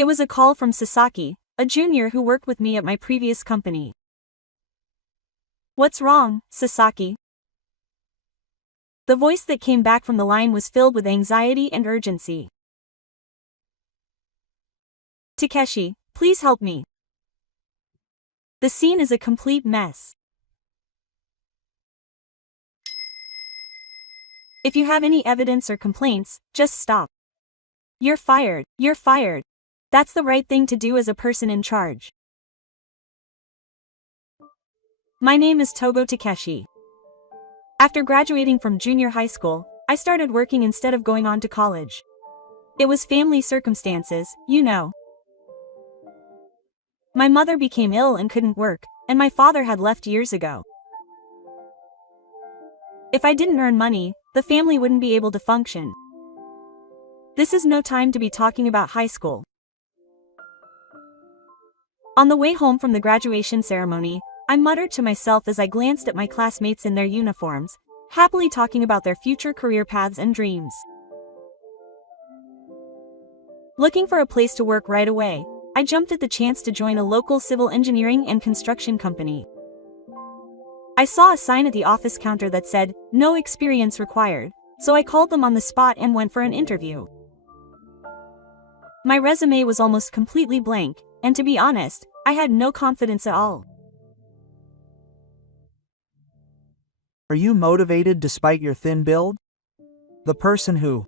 It was a call from Sasaki, a junior who worked with me at my previous company. "What's wrong, Sasaki?" The voice that came back from the line was filled with anxiety and urgency. "Takeshi, please help me. The scene is a complete mess. If you have any evidence or complaints, just stop. You're fired, you're fired. That's the right thing to do as a person in charge. My name is Togo Takeshi. After graduating from junior high school, I started working instead of going on to college. It was family circumstances, you know. My mother became ill and couldn't work, and my father had left years ago. If I didn't earn money, the family wouldn't be able to function. This is no time to be talking about high school. On the way home from the graduation ceremony, I muttered to myself as I glanced at my classmates in their uniforms, happily talking about their future career paths and dreams. Looking for a place to work right away, I jumped at the chance to join a local civil engineering and construction company. I saw a sign at the office counter that said, "No experience required," so I called them on the spot and went for an interview. My resume was almost completely blank, and to be honest, I had no confidence at all. Are you motivated despite your thin build? The person who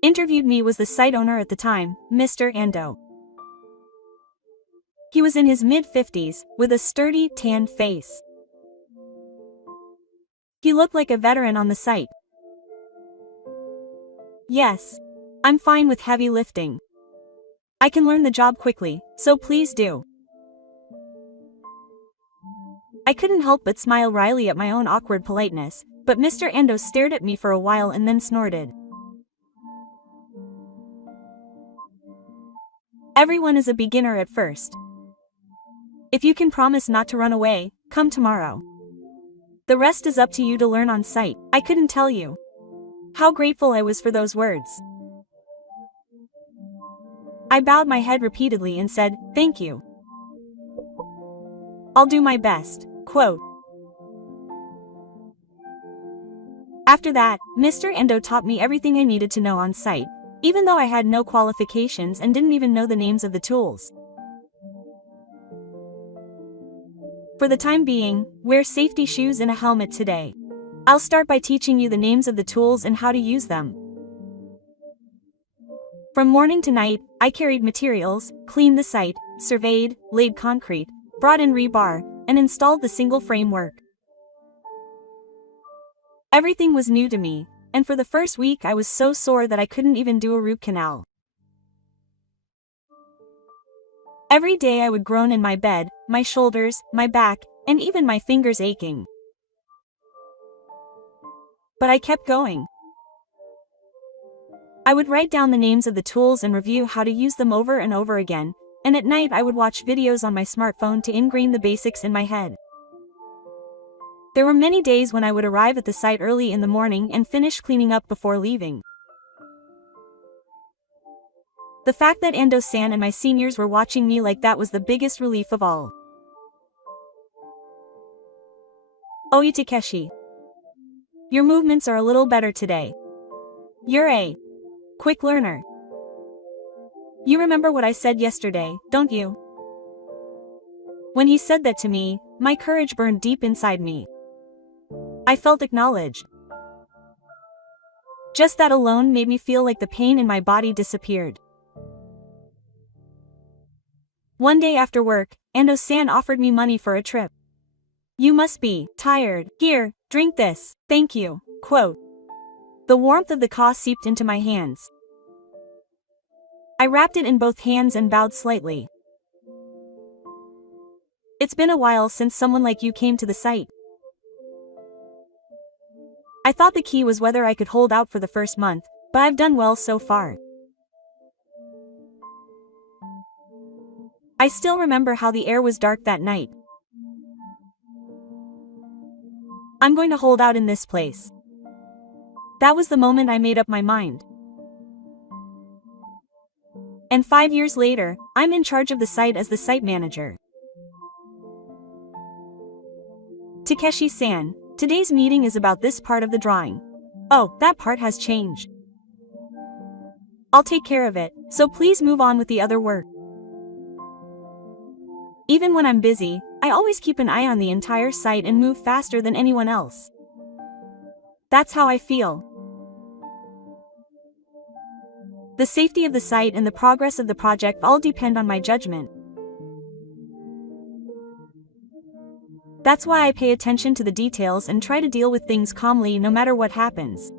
interviewed me was the site owner at the time, Mr. Ando. He was in his mid-50s, with a sturdy, tanned face. He looked like a veteran on the site. "Yes. I'm fine with heavy lifting. I can learn the job quickly, so please do." I couldn't help but smile wryly at my own awkward politeness, but Mr. Ando stared at me for a while and then snorted. "Everyone is a beginner at first. If you can promise not to run away, come tomorrow. The rest is up to you to learn on site." I couldn't tell you how grateful I was for those words. I bowed my head repeatedly and said, "Thank you. I'll do my best." Quote. After that, Mr. Endo taught me everything I needed to know on site, even though I had no qualifications and didn't even know the names of the tools. For the time being, wear safety shoes and a helmet today. I'll start by teaching you the names of the tools and how to use them. From morning to night, I carried materials, cleaned the site, surveyed, laid concrete, brought in rebar, and installed the single framework. Everything was new to me, and for the first week I was so sore that I couldn't even do a root canal. Every day I would groan in my bed, my shoulders, my back, and even my fingers aching. But I kept going. I would write down the names of the tools and review how to use them over and over again, and at night I would watch videos on my smartphone to ingrain the basics in my head. There were many days when I would arrive at the site early in the morning and finish cleaning up before leaving. The fact that Ando-san and my seniors were watching me like that was the biggest relief of all. "Oi Takeshi. Your movements are a little better today. You're a quick learner. You remember what I said yesterday, don't you?" When he said that to me, my courage burned deep inside me. I felt acknowledged. Just that alone made me feel like the pain in my body disappeared. One day after work, Ando-san offered me money for a trip. "You must be tired. Here, drink this, thank you." Quote. The warmth of the cost seeped into my hands. I wrapped it in both hands and bowed slightly. "It's been a while since someone like you came to the site." I thought the key was whether I could hold out for the first month, but I've done well so far. I still remember how the air was dark that night. I'm going to hold out in this place. That was the moment I made up my mind. And 5 years later, I'm in charge of the site as the site manager. Takeshi-san, today's meeting is about this part of the drawing. Oh, that part has changed. I'll take care of it, so please move on with the other work. Even when I'm busy, I always keep an eye on the entire site and move faster than anyone else. That's how I feel. The safety of the site and the progress of the project all depend on my judgment. That's why I pay attention to the details and try to deal with things calmly no matter what happens.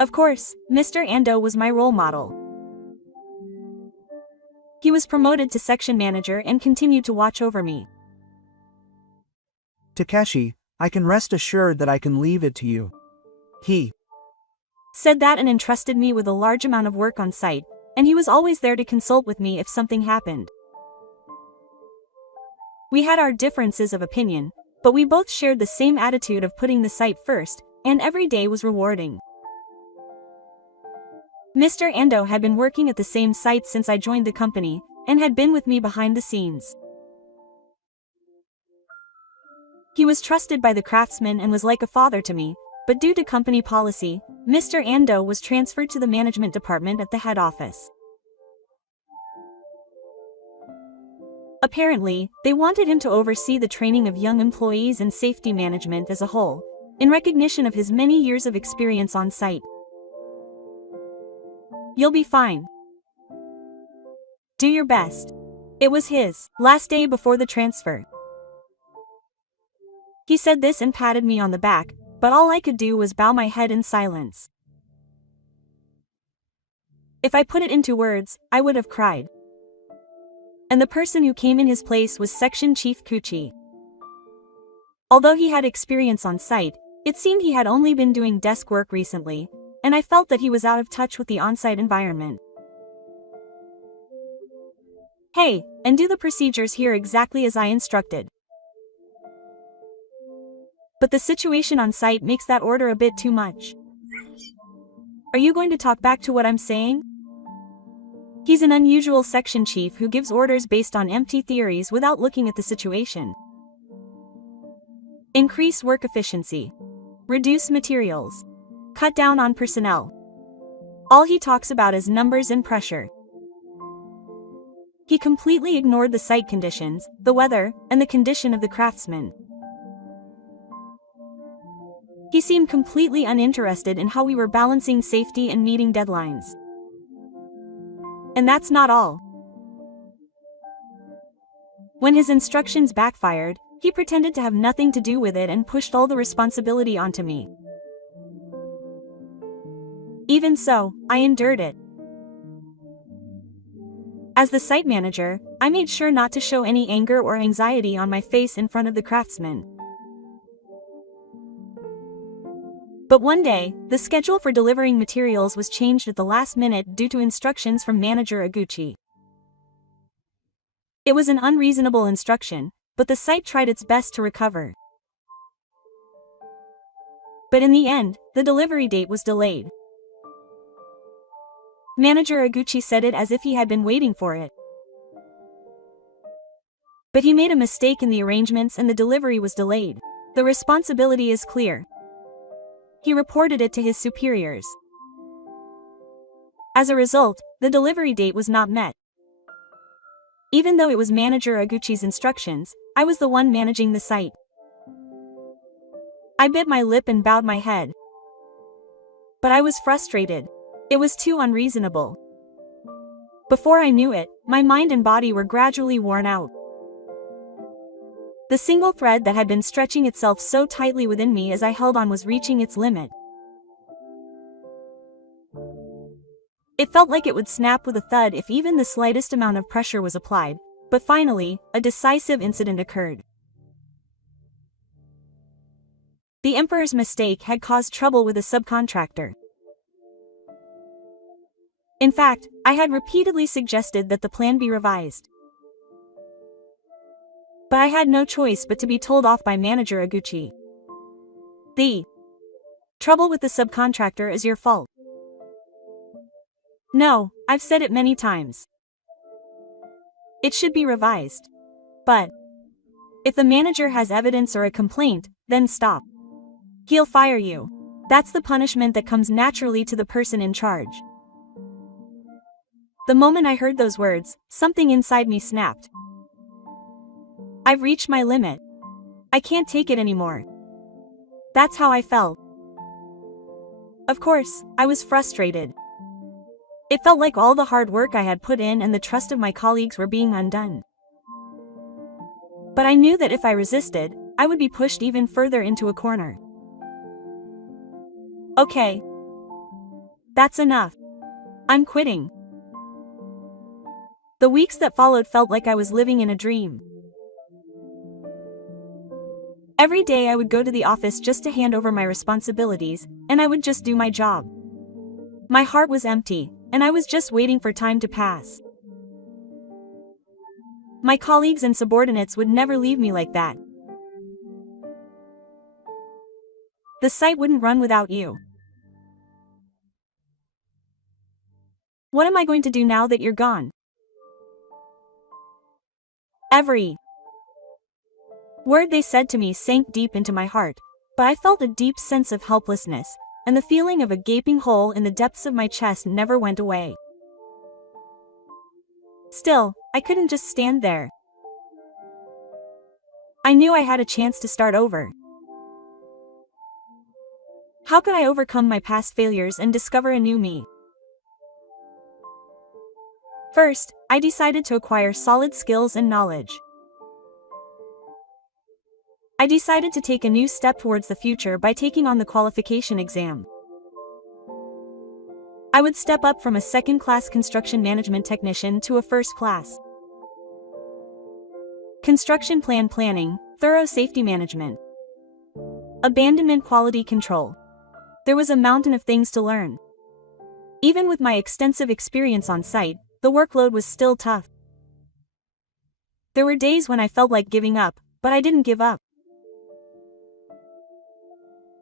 Of course, Mr. Ando was my role model. He was promoted to section manager and continued to watch over me. Takeshi, I can rest assured that I can leave it to you. He said that and entrusted me with a large amount of work on site, and he was always there to consult with me if something happened. We had our differences of opinion, but we both shared the same attitude of putting the site first, and every day was rewarding. Mr. Ando had been working at the same site since I joined the company, and had been with me behind the scenes. He was trusted by the craftsmen and was like a father to me, but due to company policy, Mr. Ando was transferred to the management department at the head office. Apparently, they wanted him to oversee the training of young employees and safety management as a whole, in recognition of his many years of experience on site. You'll be fine. Do your best. It was his last day before the transfer. He said this and patted me on the back, but all I could do was bow my head in silence. If I put it into words, I would have cried. And the person who came in his place was Section Chief Kuchi. Although he had experience on site, it seemed he had only been doing desk work recently, and I felt that he was out of touch with the on-site environment. Hey, and do the procedures here exactly as I instructed. But the situation on site makes that order a bit too much. Are you going to talk back to what I'm saying? He's an unusual section chief who gives orders based on empty theories without looking at the situation. Increase work efficiency. Reduce materials. Cut down on personnel. All he talks about is numbers and pressure. He completely ignored the site conditions, the weather, and the condition of the craftsmen. He seemed completely uninterested in how we were balancing safety and meeting deadlines. And that's not all. When his instructions backfired, he pretended to have nothing to do with it and pushed all the responsibility onto me. Even so, I endured it. As the site manager, I made sure not to show any anger or anxiety on my face in front of the craftsmen. But one day, the schedule for delivering materials was changed at the last minute due to instructions from manager Aguchi. It was an unreasonable instruction, but the site tried its best to recover. But in the end, the delivery date was delayed. Manager Aguchi said it as if he had been waiting for it. But he made a mistake in the arrangements and the delivery was delayed. The responsibility is clear. He reported it to his superiors. As a result, the delivery date was not met. Even though it was manager Aguchi's instructions, I was the one managing the site. I bit my lip and bowed my head. But I was frustrated. It was too unreasonable. Before I knew it, my mind and body were gradually worn out. The single thread that had been stretching itself so tightly within me as I held on was reaching its limit. It felt like it would snap with a thud if even the slightest amount of pressure was applied, but finally, a decisive incident occurred. The Emperor's mistake had caused trouble with a subcontractor. In fact, I had repeatedly suggested that the plan be revised. But I had no choice but to be told off by manager Aguchi. The trouble with the subcontractor is your fault. No, I've said it many times. It should be revised. But if the manager has evidence or a complaint, then stop. He'll fire you. That's the punishment that comes naturally to the person in charge. The moment I heard those words, something inside me snapped. I've reached my limit. I can't take it anymore. That's how I felt. Of course, I was frustrated. It felt like all the hard work I had put in and the trust of my colleagues were being undone. But I knew that if I resisted, I would be pushed even further into a corner. Okay. That's enough. I'm quitting. The weeks that followed felt like I was living in a dream. Every day I would go to the office just to hand over my responsibilities, and I would just do my job. My heart was empty, and I was just waiting for time to pass. My colleagues and subordinates would never leave me like that. The site wouldn't run without you. What am I going to do now that you're gone? Every word they said to me sank deep into my heart, but I felt a deep sense of helplessness, and the feeling of a gaping hole in the depths of my chest never went away. Still, I couldn't just stand there. I knew I had a chance to start over. How could I overcome my past failures and discover a new me? First, I decided to acquire solid skills and knowledge. I decided to take a new step towards the future by taking on the qualification exam. I would step up from a second-class construction management technician to a first-class construction plan planning, thorough safety management, abandonment quality control. There was a mountain of things to learn. Even with my extensive experience on site, the workload was still tough. There were days when I felt like giving up, but I didn't give up.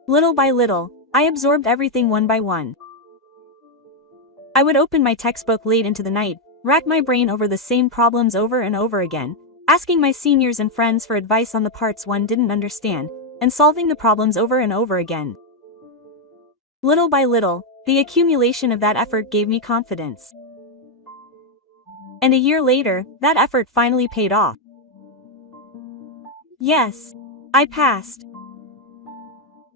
Little by little, I absorbed everything one by one. I would open my textbook late into the night, rack my brain over the same problems over and over again, asking my seniors and friends for advice on the parts one didn't understand, and solving the problems over and over again. Little by little, the accumulation of that effort gave me confidence. And a year later, that effort finally paid off. Yes, I passed.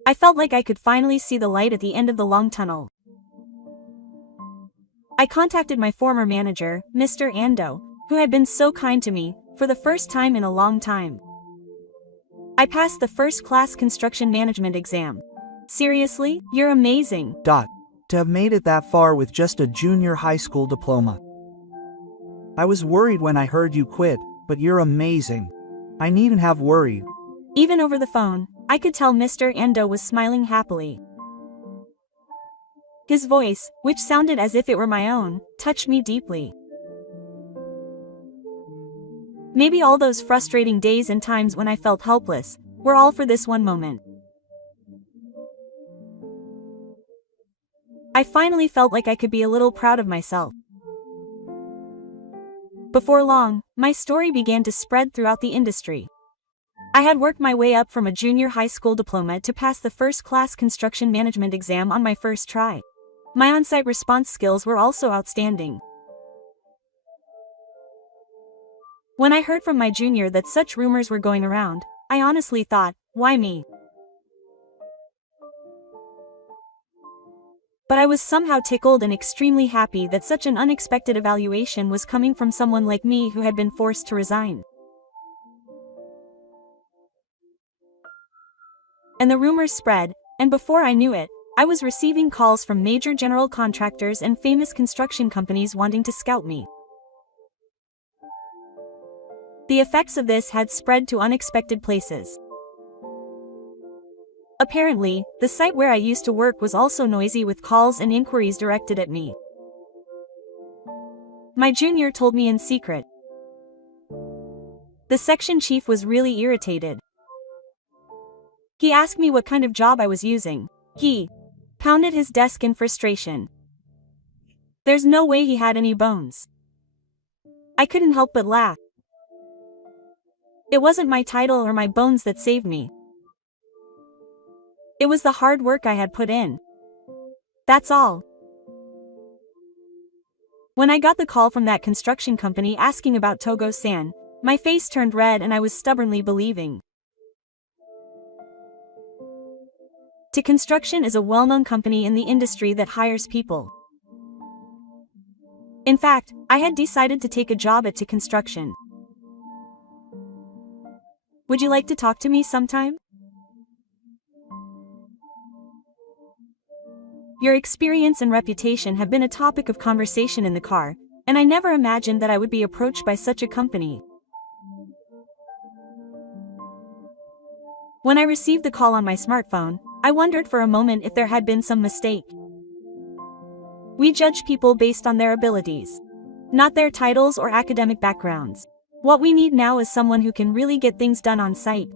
I felt like I could finally see the light at the end of the long tunnel. I contacted my former manager, Mr. Ando, who had been so kind to me, for the first time in a long time. I passed the first-class construction management exam. Seriously, you're amazing. To have made it that far with just a junior high school diploma. I was worried when I heard you quit, but you're amazing. I needn't have worried. Even over the phone, I could tell Mr. Ando was smiling happily. His voice, which sounded as if it were my own, touched me deeply. Maybe all those frustrating days and times when I felt helpless were all for this one moment. I finally felt like I could be a little proud of myself. Before long, my story began to spread throughout the industry. I had worked my way up from a junior high school diploma to pass the first-class construction management exam on my first try. My on-site response skills were also outstanding. When I heard from my junior that such rumors were going around, I honestly thought, why me? But I was somehow tickled and extremely happy that such an unexpected evaluation was coming from someone like me who had been forced to resign. And the rumors spread, and before I knew it, I was receiving calls from major general contractors and famous construction companies wanting to scout me. The effects of this had spread to unexpected places. Apparently, the site where I used to work was also noisy with calls and inquiries directed at me. My junior told me in secret. The section chief was really irritated. He asked me what kind of job I was using. He pounded his desk in frustration. There's no way he had any bones. I couldn't help but laugh. It wasn't my title or my bones that saved me. It was the hard work I had put in. That's all. When I got the call from that construction company asking about Togo-san, my face turned red and I was stubbornly believing. T Construction is a well-known company in the industry that hires people. In fact, I had decided to take a job at T Construction. Would you like to talk to me sometime? Your experience and reputation have been a topic of conversation in the car, and I never imagined that I would be approached by such a company. When I received the call on my smartphone, I wondered for a moment if there had been some mistake. We judge people based on their abilities, not their titles or academic backgrounds. What we need now is someone who can really get things done on site.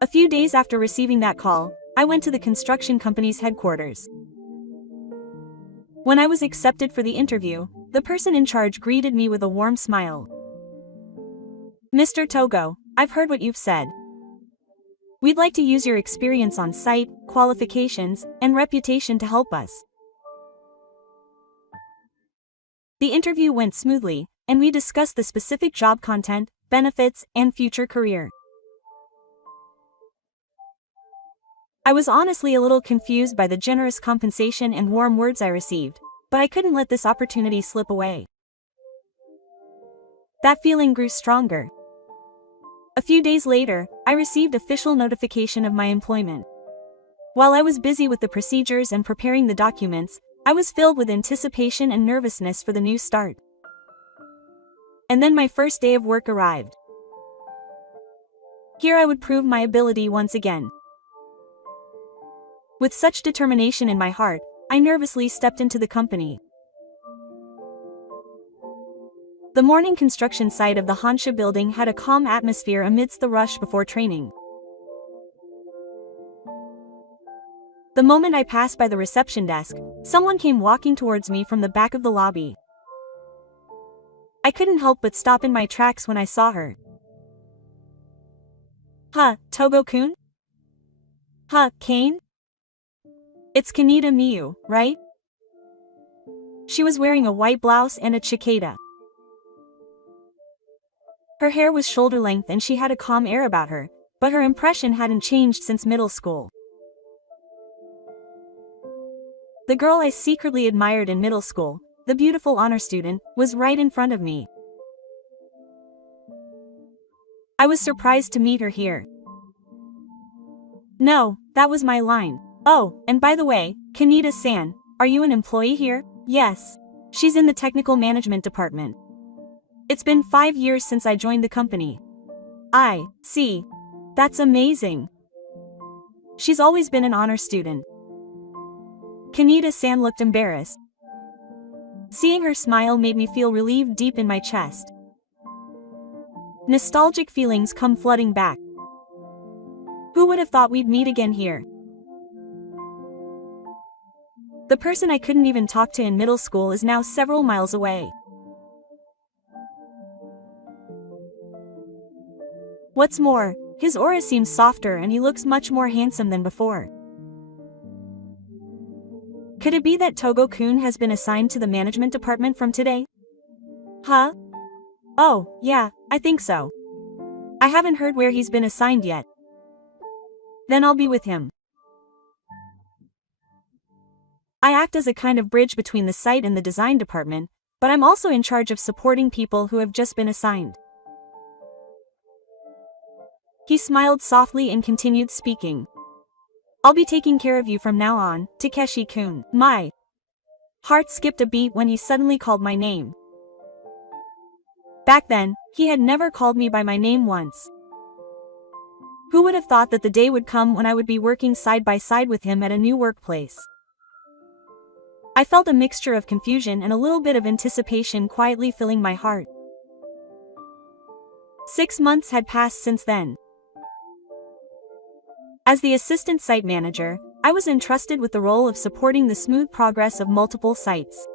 A few days after receiving that call, I went to the construction company's headquarters. When I was accepted for the interview, the person in charge greeted me with a warm smile. Mr. Togo, I've heard what you've said. We'd like to use your experience on site, qualifications, and reputation to help us. The interview went smoothly, and we discussed the specific job content, benefits, and future career. I was honestly a little confused by the generous compensation and warm words I received, but I couldn't let this opportunity slip away. That feeling grew stronger. A few days later, I received official notification of my employment. While I was busy with the procedures and preparing the documents, I was filled with anticipation and nervousness for the new start. And then my first day of work arrived. Here I would prove my ability once again. With such determination in my heart, I nervously stepped into the company. The morning construction site of the Hansha building had a calm atmosphere amidst the rush before training. The moment I passed by the reception desk, someone came walking towards me from the back of the lobby. I couldn't help but stop in my tracks when I saw her. Huh, Togo-kun? Huh, Kane? It's Kaneda Miyu, right? She was wearing a white blouse and a cicada. Her hair was shoulder length and she had a calm air about her, but her impression hadn't changed since middle school. The girl I secretly admired in middle school, the beautiful honor student, was right in front of me. I was surprised to meet her here. No, that was my line. Oh, and by the way, Kaneda-san, are you an employee here? Yes. She's in the technical management department. It's been 5 years since I joined the company. I see. That's amazing. She's always been an honor student. Kaneda-san looked embarrassed. Seeing her smile made me feel relieved deep in my chest. Nostalgic feelings come flooding back. Who would have thought we'd meet again here? The person I couldn't even talk to in middle school is now several miles away. What's more, his aura seems softer and he looks much more handsome than before. Could it be that Togo-kun has been assigned to the management department from today? Huh? Oh, yeah, I think so. I haven't heard where he's been assigned yet. Then I'll be with him. I act as a kind of bridge between the site and the design department, but I'm also in charge of supporting people who have just been assigned. He smiled softly and continued speaking. I'll be taking care of you from now on, Takeshi-kun. My heart skipped a beat when he suddenly called my name. Back then, he had never called me by my name once. Who would have thought that the day would come when I would be working side by side with him at a new workplace? I felt a mixture of confusion and a little bit of anticipation quietly filling my heart. 6 months had passed since then. As the assistant site manager, I was entrusted with the role of supporting the smooth progress of multiple sites.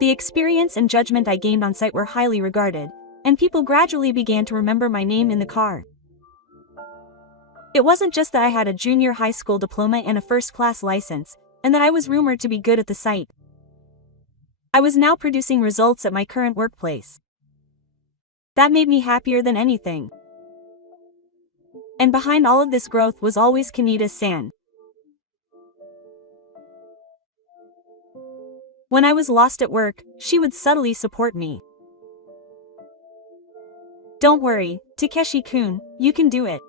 The experience and judgment I gained on site were highly regarded, and people gradually began to remember my name in the car. It wasn't just that I had a junior high school diploma and a first-class license, and that I was rumored to be good at the site. I was now producing results at my current workplace. That made me happier than anything. And behind all of this growth was always Kanita-san. When I was lost at work, she would subtly support me. "Don't worry, Takeshi-kun, you can do it."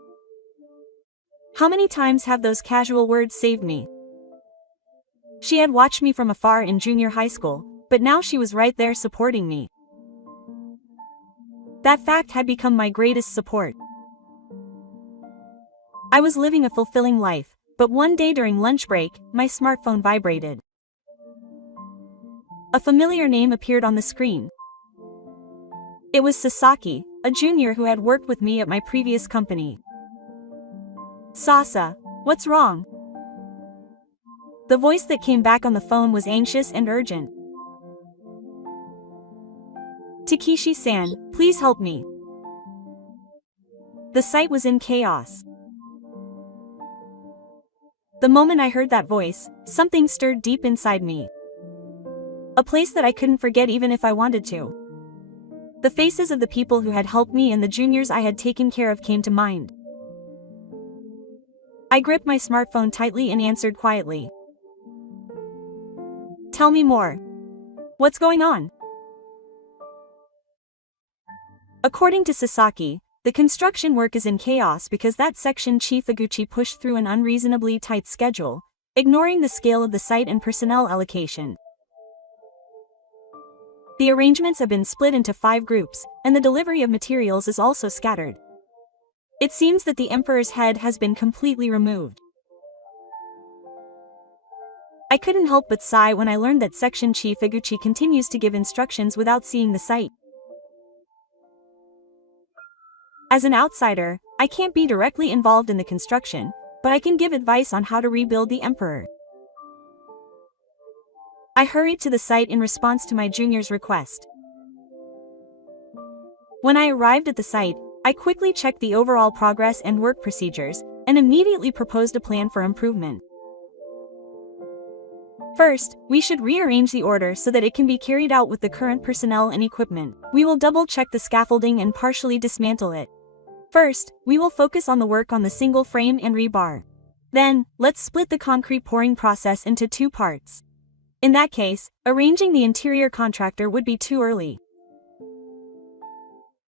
How many times have those casual words saved me? She had watched me from afar in junior high school, but now she was right there supporting me. That fact had become my greatest support. I was living a fulfilling life, but one day during lunch break, my smartphone vibrated. A familiar name appeared on the screen. It was Sasaki, a junior who had worked with me at my previous company. "Sasa, what's wrong?" The voice that came back on the phone was anxious and urgent. "Takeshi-san, please help me." The site was in chaos. The moment I heard that voice, something stirred deep inside me. A place that I couldn't forget even if I wanted to. The faces of the people who had helped me and the juniors I had taken care of came to mind. I gripped my smartphone tightly and answered quietly. "Tell me more. What's going on?" According to Sasaki, the construction work is in chaos because that section chief Iguchi pushed through an unreasonably tight schedule, ignoring the scale of the site and personnel allocation. The arrangements have been split into 5 groups, and the delivery of materials is also scattered. It seems that the emperor's head has been completely removed. I couldn't help but sigh when I learned that Section Chief Iguchi continues to give instructions without seeing the site. As an outsider, I can't be directly involved in the construction, but I can give advice on how to rebuild the emperor. I hurried to the site in response to my junior's request. When I arrived at the site, I quickly checked the overall progress and work procedures, and immediately proposed a plan for improvement. First, we should rearrange the order so that it can be carried out with the current personnel and equipment. We will double-check the scaffolding and partially dismantle it. First, we will focus on the work on the single frame and rebar. Then, let's split the concrete pouring process into 2 parts. In that case, arranging the interior contractor would be too early.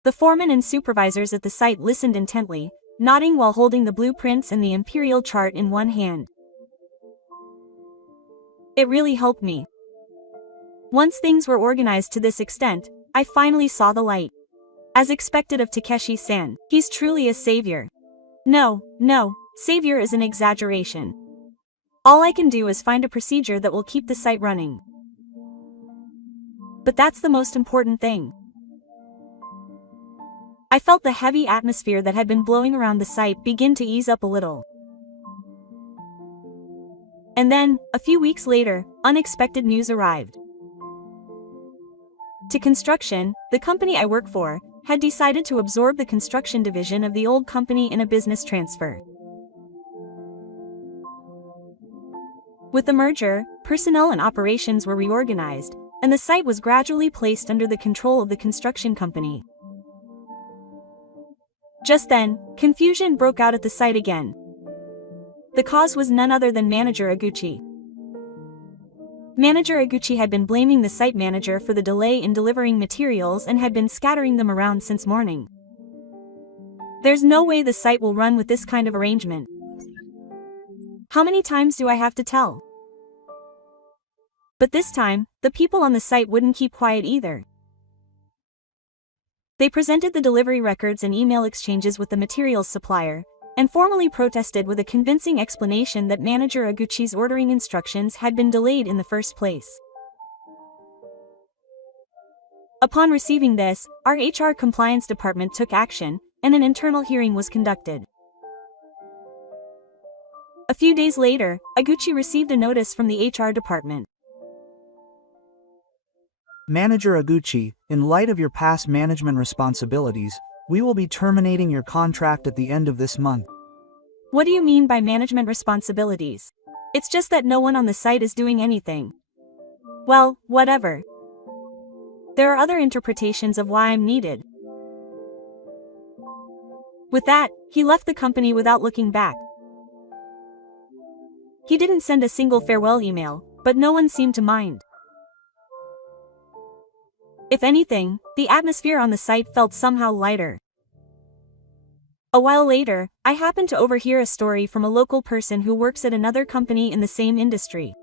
The foremen and supervisors at the site listened intently, nodding while holding the blueprints and the imperial chart in one hand. It really helped me. Once things were organized to this extent, I finally saw the light. As expected of Takeshi-san, he's truly a savior. No, savior is an exaggeration. All I can do is find a procedure that will keep the site running. But that's the most important thing. I felt the heavy atmosphere that had been blowing around the site begin to ease up a little. And then, a few weeks later, unexpected news arrived. To Construction, the company I work for, had decided to absorb the construction division of the old company in a business transfer. With the merger, personnel and operations were reorganized, and the site was gradually placed under the control of the construction company. Just then, confusion broke out at the site again. The cause was none other than Manager Iguchi. Manager Iguchi had been blaming the site manager for the delay in delivering materials and had been scattering them around since morning. There's no way the site will run with this kind of arrangement. How many times do I have to tell? But this time, the people on the site wouldn't keep quiet either. They presented the delivery records and email exchanges with the materials supplier, and formally protested with a convincing explanation that Manager Iguchi's ordering instructions had been delayed in the first place. Upon receiving this, our HR compliance department took action, and an internal hearing was conducted. A few days later, Iguchi received a notice from the HR department. Manager Iguchi, in light of your past management responsibilities, we will be terminating your contract at the end of this month. What do you mean by management responsibilities? It's just that no one on the site is doing anything. Well, whatever. There are other interpretations of why I'm needed. With that, he left the company without looking back. He didn't send a single farewell email, but no one seemed to mind. If anything, the atmosphere on the site felt somehow lighter. A while later, I happened to overhear a story from a local person who works at another company in the same industry.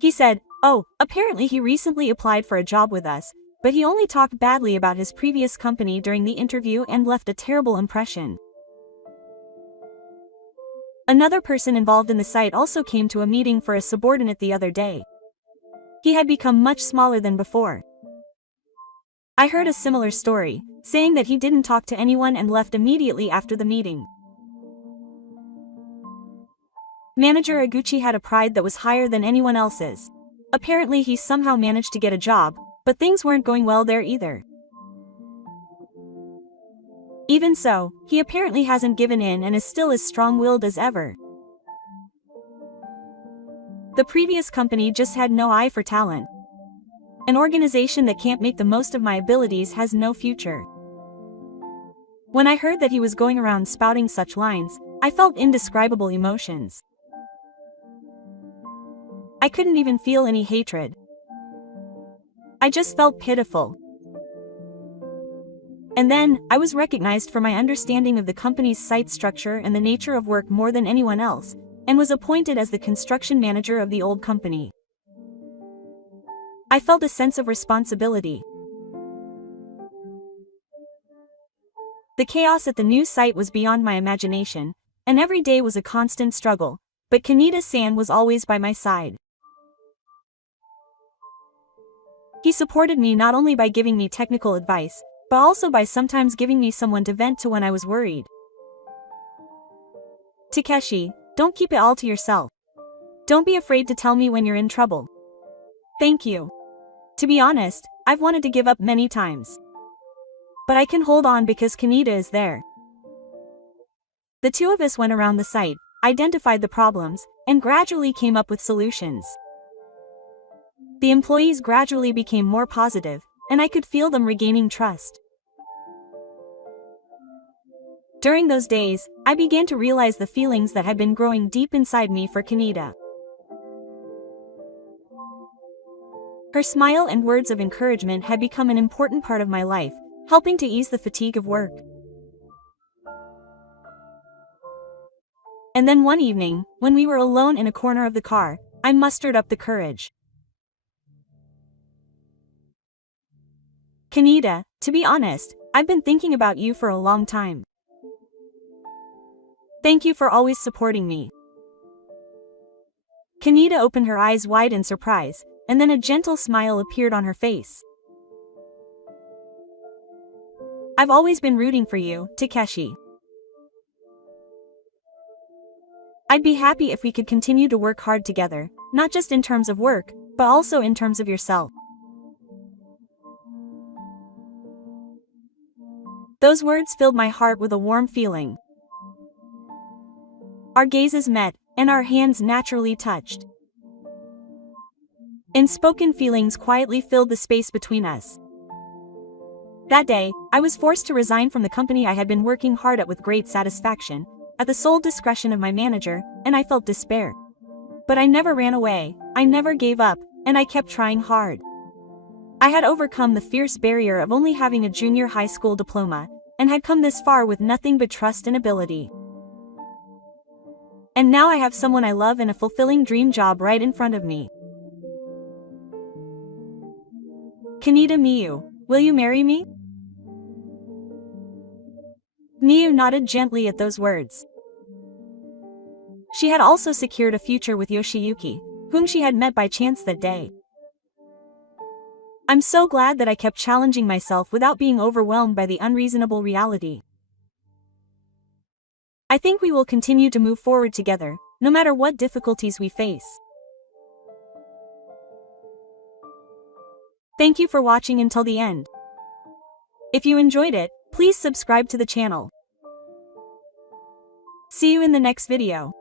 He said, "Oh, apparently he recently applied for a job with us, but he only talked badly about his previous company during the interview and left a terrible impression." Another person involved in the site also came to a meeting for a subordinate the other day. He had become much smaller than before. I heard a similar story, saying that he didn't talk to anyone and left immediately after the meeting. Manager Iguchi had a pride that was higher than anyone else's. Apparently he somehow managed to get a job, but things weren't going well there either. Even so, he apparently hasn't given in and is still as strong-willed as ever. The previous company just had no eye for talent. An organization that can't make the most of my abilities has no future. When I heard that he was going around spouting such lines, I felt indescribable emotions. I couldn't even feel any hatred. I just felt pitiful. And then, I was recognized for my understanding of the company's site structure and the nature of work more than anyone else, and was appointed as the construction manager of the old company. I felt a sense of responsibility. The chaos at the new site was beyond my imagination, and every day was a constant struggle, but Kaneda-san was always by my side. He supported me not only by giving me technical advice, but also by sometimes giving me someone to vent to when I was worried. "Takeshi, don't keep it all to yourself. Don't be afraid to tell me when you're in trouble. Thank you. To be honest, I've wanted to give up many times. But I can hold on because Kaneda is there." The two of us went around the site, identified the problems, and gradually came up with solutions. The employees gradually became more positive, and I could feel them regaining trust. During those days, I began to realize the feelings that had been growing deep inside me for Kaneda. Her smile and words of encouragement had become an important part of my life, helping to ease the fatigue of work. And then one evening, when we were alone in a corner of the car, I mustered up the courage. "Kaneda, to be honest, I've been thinking about you for a long time. Thank you for always supporting me." Kaneda opened her eyes wide in surprise, and then a gentle smile appeared on her face. "I've always been rooting for you, Takeshi. I'd be happy if we could continue to work hard together, not just in terms of work, but also in terms of yourself." Those words filled my heart with a warm feeling. Our gazes met, and our hands naturally touched. Unspoken feelings quietly filled the space between us. That day, I was forced to resign from the company I had been working hard at with great satisfaction, at the sole discretion of my manager, and I felt despair. But I never ran away, I never gave up, and I kept trying hard. I had overcome the fierce barrier of only having a junior high school diploma, and had come this far with nothing but trust and ability. And now I have someone I love and a fulfilling dream job right in front of me. "Kaneda Miyu, will you marry me?" Miyu nodded gently at those words. She had also secured a future with Yoshiyuki, whom she had met by chance that day. I'm so glad that I kept challenging myself without being overwhelmed by the unreasonable reality. I think we will continue to move forward together, no matter what difficulties we face. Thank you for watching until the end. If you enjoyed it, please subscribe to the channel. See you in the next video.